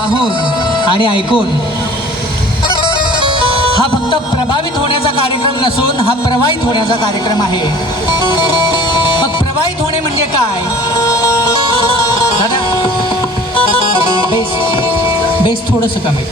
पाहून आणि ऐकून हा फक्त प्रभावित होण्याचा कार्यक्रम नसून हा प्रवाहित होण्याचा कार्यक्रम आहे. मग प्रवाहित होणे म्हणजे काय? दादा बेस थोडंसं कमी.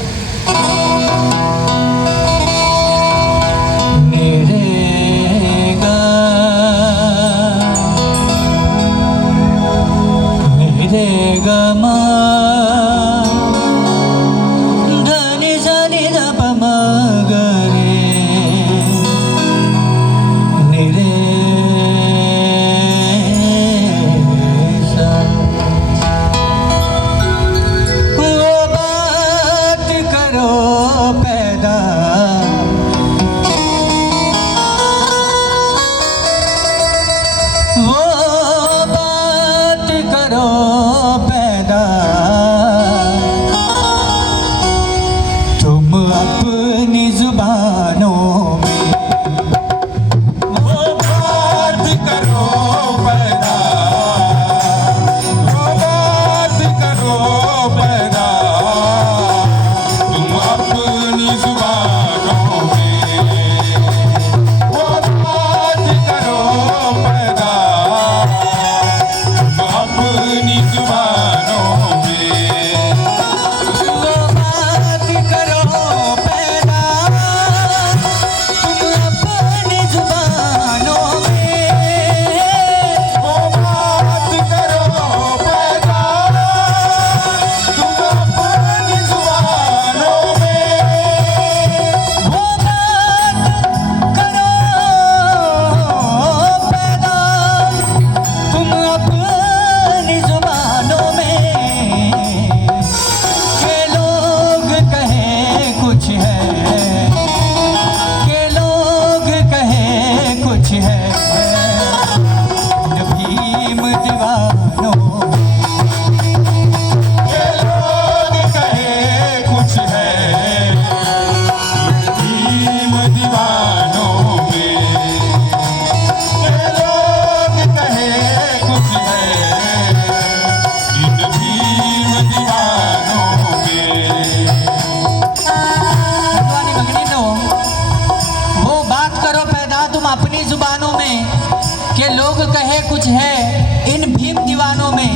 कुछ है इन भीम दीवानों में.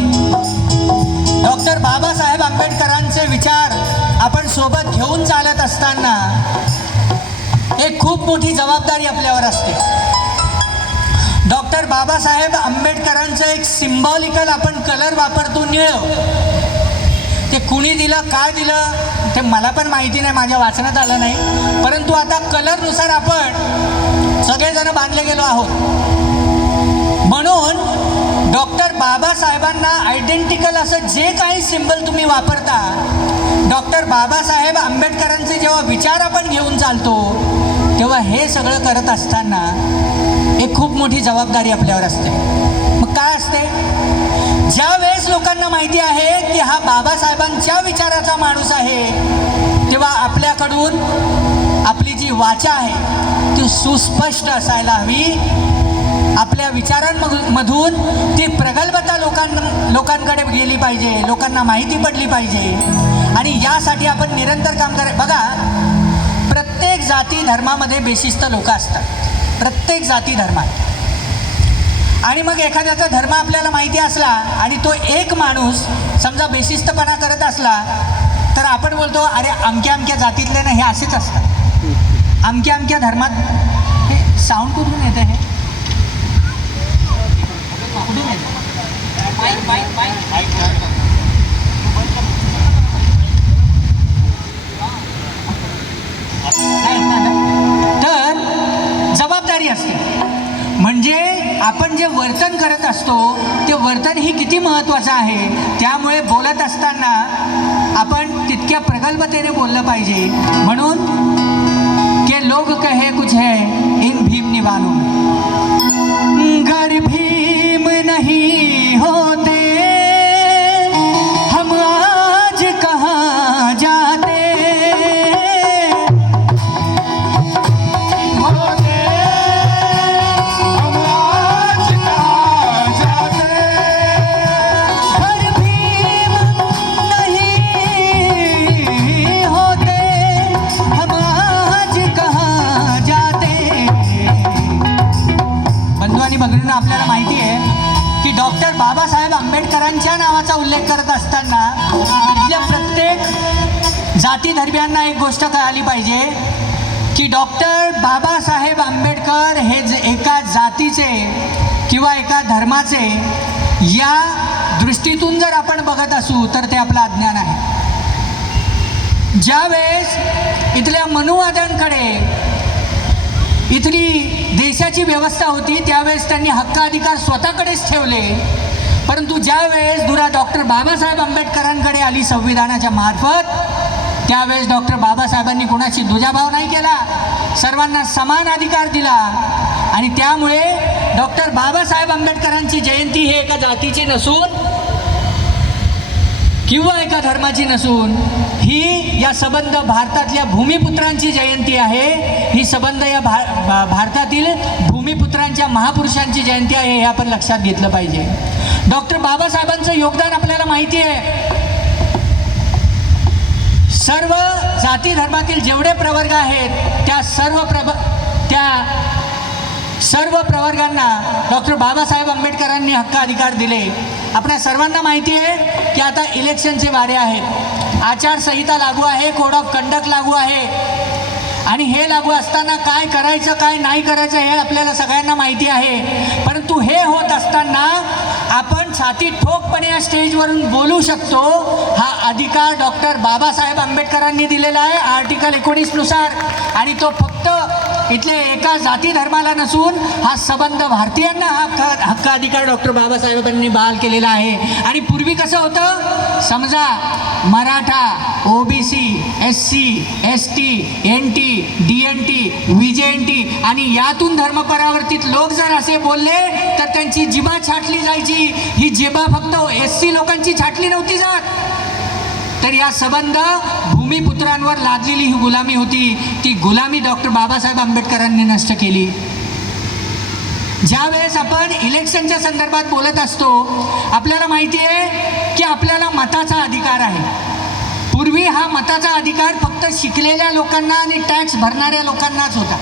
डॉक्टर बाबासाहेब आंबेडकरांचे विचार आपण सोबत घेऊन चालत असताना एक खूप मोठी जबाबदारी आपल्यावर असते. डॉक्टर बाबासाहेब आंबेडकरांचं एक सिम्बॉलिकल आपण कलर वापरतो निळं. ते कुणी दिलं काय दिलं ते मला पण माहिती नाही, माझ्या वाचनात आलं नाही, परंतु आता कलरनुसार आपण सगळेजण बांधले गेलो आहोत. म्हणून डॉक्टर बाबासाहेबांना आयडेंटिकल असं जे काही सिंबल तुम्ही वापरता, डॉक्टर बाबासाहेब आंबेडकरांचे जेव्हा विचार आपण घेऊन चालतो तेव्हा हे सगळं करत असताना एक खूप मोठी जबाबदारी आपल्यावर असते. मग काय असते? ज्या वेळेस लोकांना माहिती आहे की हा बाबासाहेबांच्या विचाराचा माणूस आहे, तेव्हा आपल्याकडून आपली जी वाचा आहे ती सुस्पष्ट असायला हवी. आपल्या विचारांमधून ती प्रगल्भता लोकांकडे गेली पाहिजे, लोकांना माहिती पडली पाहिजे. आणि यासाठी आपण निरंतर काम बघा, प्रत्येक जाती धर्मामध्ये बेशिस्त लोक असतात, प्रत्येक जाती धर्मात. आणि मग एखाद्याचा धर्म आपल्याला माहिती असला आणि तो एक माणूस समजा बेशिस्तपणा करत असला तर आपण बोलतो अरे अमक्या अमक्या जातीतले ना हे असेच असतात. अमक्या अमक्या धर्मात हे साऊंड कुठून येतं? हे कुठून येतं? तर जबाबदारी असते. म्हणजे आपण जे वर्तन करत असतो ते वर्तन ही किती महत्त्वाचं आहे. त्यामुळे बोलत असताना आपण तितक्या प्रगल्भतेने बोललं पाहिजे. म्हणून के लोग कहे कुछ है इन भीम निवानों में, गर भीम नहीं होते हम आज कहाँ जाते. जाती धर्मियांना एक गोष्ट कळाली पाहिजे की डॉक्टर बाबासाहेब आंबेडकर हे एका जातीचे किंवा एका धर्माचे या दृष्टीतून जर आपण बघत असू तर ते आपलं अज्ञान आहे। ज्यावेळेस इथल्या मनुवाद्यांकडे इथली देशाची व्यवस्था होती त्यावेळेस त्यांनी हक्क अधिकार स्वतःकडेच ठेवले, परंतु ज्यावेळेस धुरा डॉक्टर बाबासाहेब आंबेडकरांकडे आली संविधानाच्या मार्फत त्यावेळेस डॉक्टर बाबासाहेबांनी कोणाची दुजाभाव नाही केला, सर्वांना समान अधिकार दिला। आणि त्यामुळे डॉक्टर बाबासाहेब आंबेडकरांची जयंती हे एका जातीची नसून किंवा एका धर्माची नसून ही या सबंध भारतातल्या भूमिपुत्रांची जयंती आहे। ही सबंध या भारतातील भूमिपुत्रांच्या महापुरुषांची जयंती आहे, हे आपण लक्षात घेतलं पाहिजे। डॉक्टर बाबासाहेबांचं योगदान आपल्याला माहिती आहे। सर्व जाती धर्मातील जेवढे प्रवर्ग आहेत त्या सर्व प्रवर्गांना डॉक्टर बाबासाहेब आंबेडकरांनी हक्क अधिकार दिले। आपल्या सर्वांना माहिती आहे की आता इलेक्शनचे वारे आहेत, आचारसंहिता लागू आहे, कोड ऑफ कंडक्ट लागू आहे आणि हे लागू असताना काय करायचं काय नाही करायचं हे आपल्याला सगळ्यांना माहिती आहे। परंतु हे होत असताना आपण छाती ठोकपणे या स्टेजवरून बोलू शकतो, हा अधिकार डॉक्टर बाबासाहेब आंबेडकरांनी दिलेला आहे आर्टिकल 19 नुसार, आणि तो फक्त इथले एका जाती धर्माला नसून हा सबंध भारतीयांना हक्क अधिकार डॉक्टर बाबासाहेबांनी बहाल केलेला आहे। आणि पूर्वी कसं होतं, समजा Maratha, OBC, SC, ST, NT, DNT, VJNT आणि यातून धर्मपरावर्तित लोक जर असे बोलले तर त्यांची जिभा छाटली जायची। ही जिभा फक्त SC लोकांची छाटली नव्हती जात, तर या सबंध भूमिपुत्रांवर लादलेली ही गुलामी होती, ती गुलामी डॉक्टर बाबासाहेब आंबेडकरांनी नष्ट केली। ज्यावेळेस आपण इलेक्शनच्या संदर्भात बोलत असतो आपल्याला माहिती आहे की आपल्याला मताचा अधिकार आहे। पूर्वी हा मताचा अधिकार फक्त शिकलेल्या लोकांना आणि टॅक्स भरणाऱ्या लोकांनाच होता।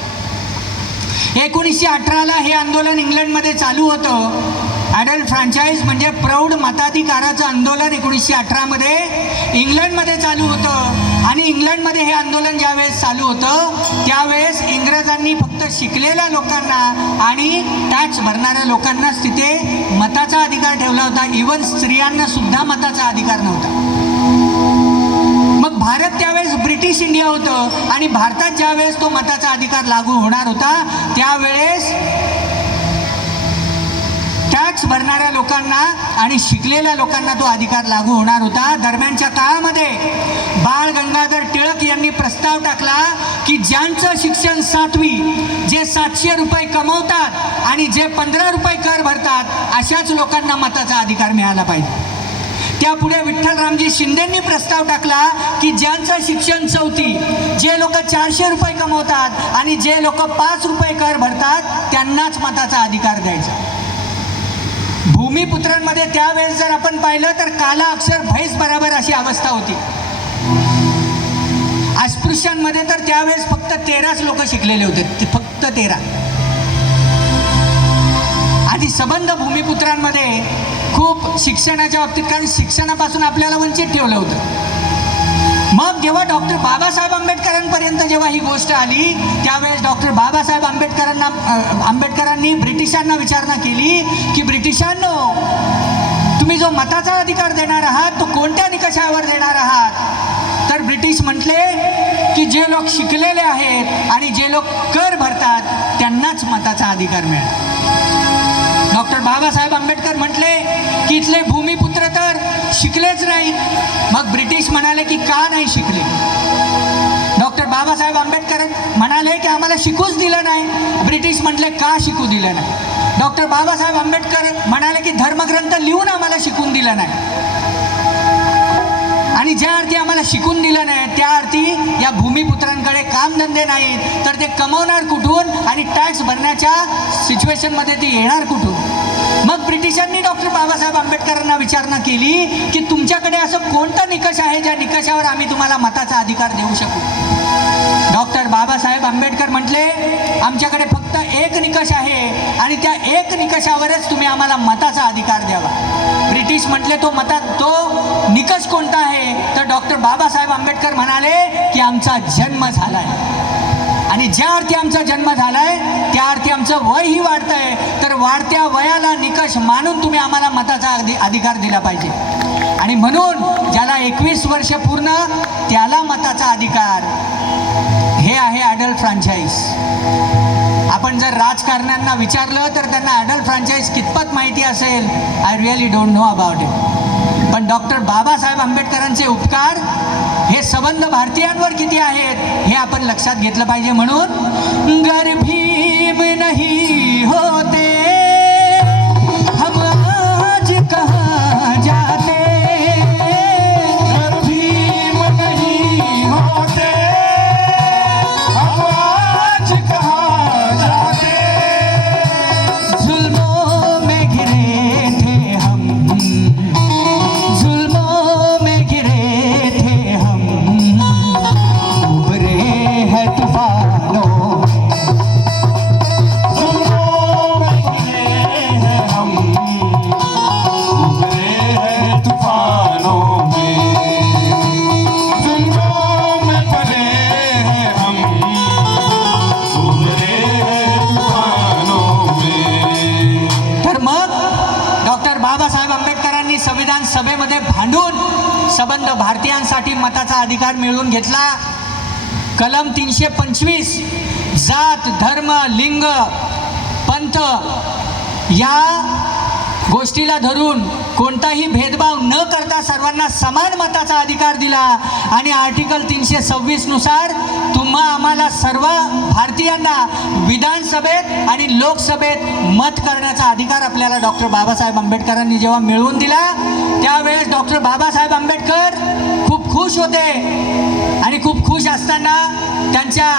1918ला हे आंदोलन इंग्लंडमध्ये चालू होतं। ॲडल्ट फ्रँचाईज म्हणजे प्रौढ मताधिकाराचं आंदोलन 1918 मध्ये इंग्लंडमध्ये चालू होतं। आणि इंग्लंडमध्ये हे आंदोलन ज्यावेळेस चालू होतं त्यावेळेस इंग्रजांनी फक्त शिकलेल्या लोकांना आणि टॅक्स भरणाऱ्या लोकांनाच तिथे मताचा अधिकार ठेवला होता, इव्हन स्त्रियांना सुद्धा मताचा अधिकार नव्हता। मग भारत त्यावेळेस ब्रिटिश इंडिया होतं आणि भारतात ज्यावेळेस तो मताचा अधिकार लागू होणार होता त्यावेळेस टॅक्स भरणाऱ्या लोकांना आणि शिकलेल्या लोकांना तो अधिकार लागू होणार होता। दरम्यानच्या काळामध्ये बाळ गंगाधर टिळक यांनी प्रस्ताव टाकला की ज्यांचं शिक्षण 7वी, जे 700 रुपये कमवतात आणि जे 15 रुपये कर भरतात अशाच लोकांना मताचा अधिकार मिळाला पाहिजे। त्यापुढे विठ्ठलरामजी शिंदेंनी प्रस्ताव टाकला की ज्यांचं शिक्षण 4थी, जे लोक 400 रुपये कमवतात आणि जे लोक 5 रुपये कर भरतात त्यांनाच मताचा अधिकार द्यायचा। भूमिपुत्रांमध्ये त्यावेळेस जर आपण पाहिलं तर काला अक्षर भैस बराबर अशी अवस्था होती। अस्पृश्यांमध्ये तर त्यावेळेस फक्त 13च लोक शिकलेले होते, फक्त 13। आधी सबंध भूमिपुत्रांमध्ये खूप शिक्षणाच्या बाबतीत, कारण शिक्षणापासून आपल्याला वंचित ठेवलं होतं। मग जेव्हा डॉक्टर बाबासाहेब आंबेडकरांपर्यंत जेव्हा ही गोष्ट आली त्यावेळेस डॉक्टर बाबासाहेब आंबेडकरांनी ब्रिटिशांना विचारणा केली की ब्रिटिशांनो, तुम्ही जो मताचा अधिकार देणार आहात तो कोणत्या निकषावर देणार आहात? तर ब्रिटिश म्हटले की जे लोक शिकलेले आहेत आणि जे लोक कर भरतात त्यांनाच मताचा अधिकार मिळेल। डॉक्टर बाबासाहेब आंबेडकर म्हटले की इथले भूमिपुत्र तर शिकलेच नाही। मग ब्रिटिश म्हणाले की का नाही शिकले? डॉक्टर बाबासाहेब आंबेडकर म्हणाले की आम्हाला शिकूच दिलं नाही। ब्रिटिश म्हटले का शिकू दिलं नाही? डॉक्टर बाबासाहेब आंबेडकर म्हणाले की धर्मग्रंथ लिहून आम्हाला शिकून दिलं नाही, आणि ज्या अर्थी आम्हाला शिकून दिलं नाही त्या अर्थी या भूमिपुत्रांकडे कामधंदे नाहीत तर ते कमवणार कुठून आणि टॅक्स भरण्याच्या सिच्युएशनमध्ये ते येणार कुठून? मग ब्रिटिशांनी डॉक्टर बाबासाहेब आंबेडकरांना विचारणा केली की तुमच्याकडे असं कोणता निकष आहे ज्या निकषावर आम्ही तुम्हाला मताचा अधिकार देऊ शकू? डॉक्टर बाबासाहेब आंबेडकर म्हटले आमच्याकडे फक्त एक निकष आहे आणि त्या एक निकषावरच तुम्ही आम्हाला मताचा अधिकार द्यावा। ब्रिटिश 21 म्हटले तो निकष कोणता आहे तर डॉक्टर बाबासाहेब आंबेडकर म्हणाले की आमचा जन्म झालाय आणि ज्या अर्थी आमचा जन्म झालाय त्या अर्थी आमचं वयही वाढतंय, तर वाढत्या वयाला निकष मानून तुम्ही आम्हाला मताचा अधिकार दिला पाहिजे. आणि म्हणून ज्याला 21 वर्ष पूर्ण त्याला मताचा अधिकार, हे आहे अडल्ट फ्रँचाईज. आपण जर राजकारण्यांना विचारलं तर त्यांना अडल्ट फ्रँचाईज कितपत माहिती असेल, I really don't know about it. पण डॉक्टर बाबासाहेब आंबेडकरांचे उपकार हे संबंध भारतीयांवर किती आहेत हे आपण लक्षात घेतलं पाहिजे. म्हणून गर भीम नहीं होते हम आज कहाँ जाते, गर भीम नहीं होते हम आज कहाँ जाते, जुल्मों में गिरे थे हम, जुल्मों में गिरे थे हम, उभरे हैं तूफानों में, जुल्मों में गिरे हैं हम, उभरे हैं तूफानों में, जुल्मों में पले हैं हम, उभरे हैं तूफानों में. तर मग डॉक्टर बाबासाहेब आंबेडकरांनी संविधान सभेमध्ये भांडून संबंध भारतीयांसाठी मताचा अधिकार मिळवून घेतला. कलम 325 जात धर्म लिंग पंथ या गोष्टीला धरून कोणताही भेदभाव न करता सर्वांना समान मताचा अधिकार दिला. आणि आर्टिकल 326 नुसार तुम्हा आम्हाला सर्व भारतीयांना विधानसभेत आणि लोकसभेत मत करण्याचा अधिकार आपल्याला डॉक्टर बाबासाहेब आंबेडकरांनी जेव्हा मिळवून दिला त्यावेळेस डॉक्टर बाबासाहेब आंबेडकर खूप खुश होते. आणि खूप खुश असताना त्यांच्या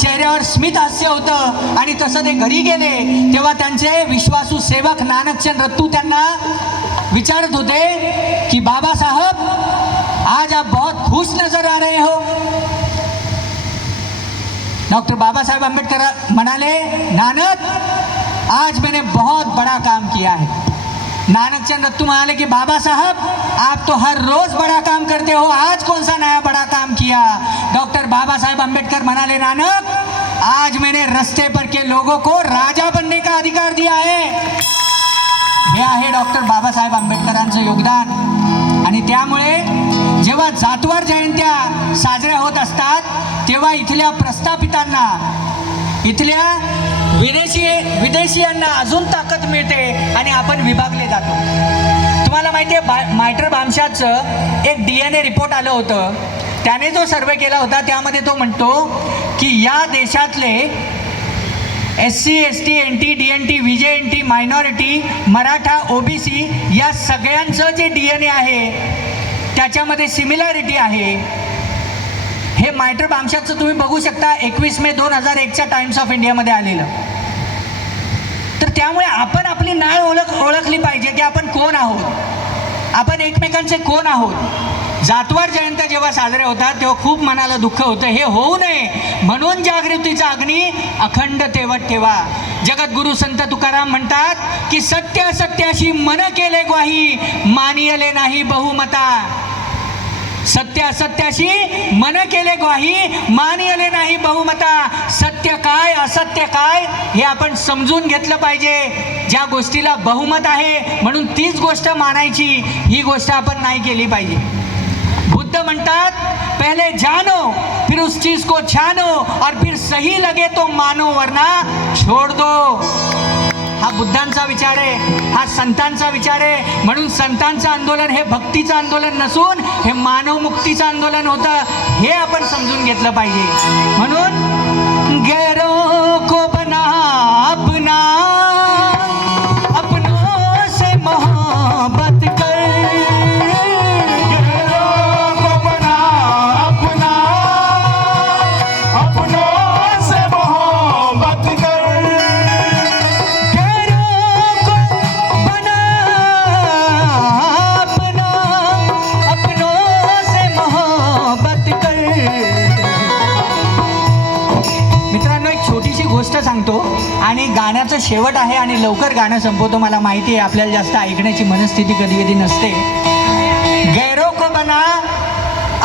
चेहऱ्यावर स्मित हास्य होतं. आणि तसं ते घरी गेले तेव्हा त्यांचे विश्वासू सेवक नानकचंद रत्तू त्यांना विचारत होते की बाबा साहब आज आप बहुत खुश नजर आ रहे हो. डॉक्टर बाबासाहेब आंबेडकर म्हणाले नानक आज मैंने बहुत बड़ा काम किया है. नानकचंद रत्तू म्हणाले की बाबा साहब आप तो हर रोज बड़ा काम करते हो, आज कौन सा नया बड़ा काम किया. डॉक्टर बाबासाहेब आंबेडकर म्हणाले नानक आज मैंने रस्ते पर के लोगों को राजा बनने का अधिकार दिया है. हे आहे डॉक्टर बाबासाहेब आंबेडकरांचं योगदान. आणि त्यामुळे जेव्हा जातवार जयंत्या साजऱ्या होत असतात तेव्हा इथल्या प्रस्थापितांना, इथल्या विदेशीयांना अजून ताकद मिळते आणि आपण विभागले जातो. तुम्हाला माहिती आहे मायटर भामशाचं एक DNA रिपोर्ट आलं होतं. त्याने जो सर्वे केला होता त्यामध्ये तो म्हणतो की या देशातले SC ST NT DNT VJNT minority Maratha OBC या सगळ्यांचं जे DNA आहे त्याच्यामध्ये सिमिलॅरिटी आहे. हे मायटर भामशाचं तुम्ही बघू शकता 21 मे 2001च्या टाइम्स ऑफ इंडियामध्ये आलेलं. तर त्यामुळे आपण आपली नाळ ओळखली पाहिजे की आपण कोण आहोत, आपण एकमेकांचे कोण आहोत. जातवार जयंत्या जेव्हा साजऱ्या होतात तेव्हा खूप मनाला दुःख होतं. हे होऊ नये म्हणून जागृतीचा अग्नी अखंड तेवत ठेवा. जगद्गुरु संत तुकाराम म्हणतात की सत्य सत्याशी मन केले ग्वाही, मानियले नाही बहुमता. सत्य असत्याशी मन केले ग्वाही, मानियले नाही बहुमता. सत्य काय असत्य काय हे आपण समजून घेतलं पाहिजे. ज्या गोष्टीला बहुमत आहे म्हणून तीच गोष्ट मानायची, ही गोष्ट आपण नाही केली पाहिजे. बुद्ध म्हणतात पहले जानो फिर उस चीज को छानो और फिर सही लगे तो मानो वरना छोड़ दो. हा बुद्धांचा विचार आहे, हा संतांचा विचार आहे. म्हणून संतांचं आंदोलन हे भक्तीचं आंदोलन नसून हे मानवमुक्तीचं आंदोलन होतं, हे आपण समजून घेतलं पाहिजे. म्हणून गैरों को बना अपना, अपनों से मोहब्बत कर. गैरों को बना अपना, अपनों से मोहब्बत कर. गोष्ट सांगतो. आणि गाण्याचं शेवट आहे आणि लवकर गाणं संपवतो. मला माहिती आहे आपल्याला जास्त ऐकण्याची मनस्थिती कधी कधी नसते. गैरों को बना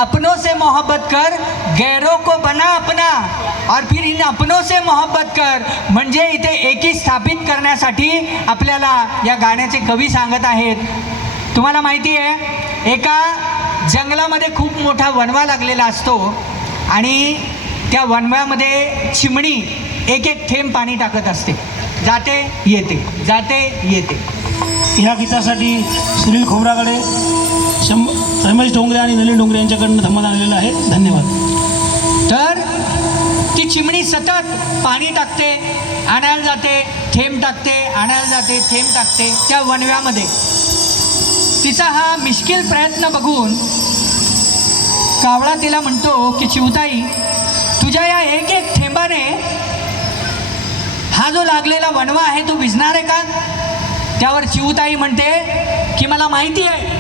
अपनों से मोहब्बत कर, गैरों को बना अपना और फिर इन अपनों से मोहब्बत कर. म्हणजे इथे एकी स्थापित करण्यासाठी आपल्याला या गाण्याचे कवी सांगत आहेत. तुम्हाला माहिती आहे एका जंगलामध्ये खूप मोठा वणवा लागलेला असतो आणि त्या वणव्यामध्ये चिमणी एक एक थेंब पाणी टाकत असते, जाते येते जाते येते. या गीतासाठी सुनील खोबराकडे रमेश डोंगरे आणि नलिन डोंगरे यांच्याकडनं धमाल आलेलं आहे. धन्यवाद. तर ती चिमणी सतत पाणी टाकते, आणायला जाते, थेंब टाकते, आणायला जाते, थेंब टाकते त्या वणव्यामध्ये. तिचा हा मिश्किल प्रयत्न बघून कावळा तिला म्हणतो की चिवताई, तुझ्या या एक एक थेंबाने हा जो लागलेला वणवा आहे तो भिजणार आहे का? त्यावर चिवताई म्हणते की मला माहिती आहे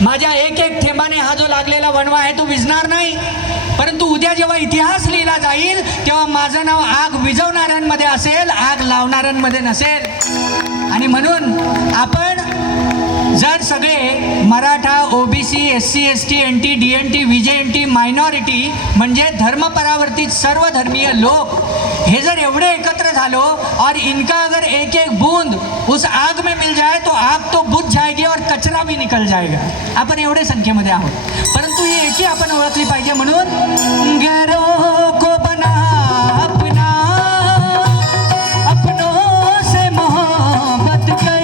माझ्या एक एक थेंबाने हा जो लागलेला वणवा आहे तो भिजणार नाही, परंतु उद्या जेव्हा इतिहास लिहिला जाईल तेव्हा माझं नाव आग विझवणाऱ्यांमध्ये असेल, आग लावणाऱ्यांमध्ये नसेल. आणि म्हणून आपण जर सगळे Maratha, OBC, SC, ST, NT, DNT, VJNT, minority म्हणजे धर्मपरावर्तित सर्व धर्मीय लोक हे जर एवढे एकत्र झालो और इनका अगर एक एक बूंद उस आग में मिल जाए तो आग तो बुझ जाएगी और कचरा भी निकल जाएगा. आपण एवढे संख्येमध्ये आहोत, परंतु ही एकी आपण ओळखली पाहिजे. म्हणून गैरों को बना अपना, अपनों से मोहब्बत कर,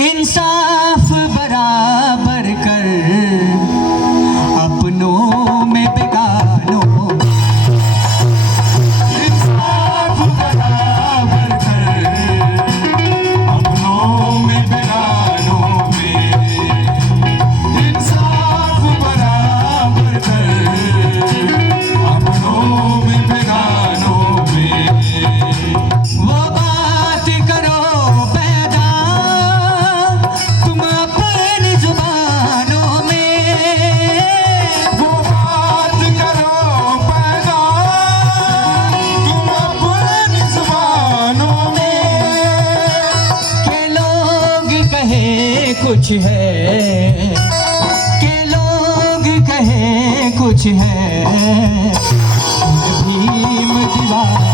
इंसाफ बराबर कर, अपनों में बेगानों, इंसाफ बराबर कर, अपनों में बेगानों में, इंसाफ बराबर कर, अपनों में बेगानों में. वो बात करो पैदा तुम अपनी जुबानों में, वो बात करो पैदा तुम अपनी जुबानों में, के लोग कहे कुछ है, के लोग कहे कुछ है, भीम दीवार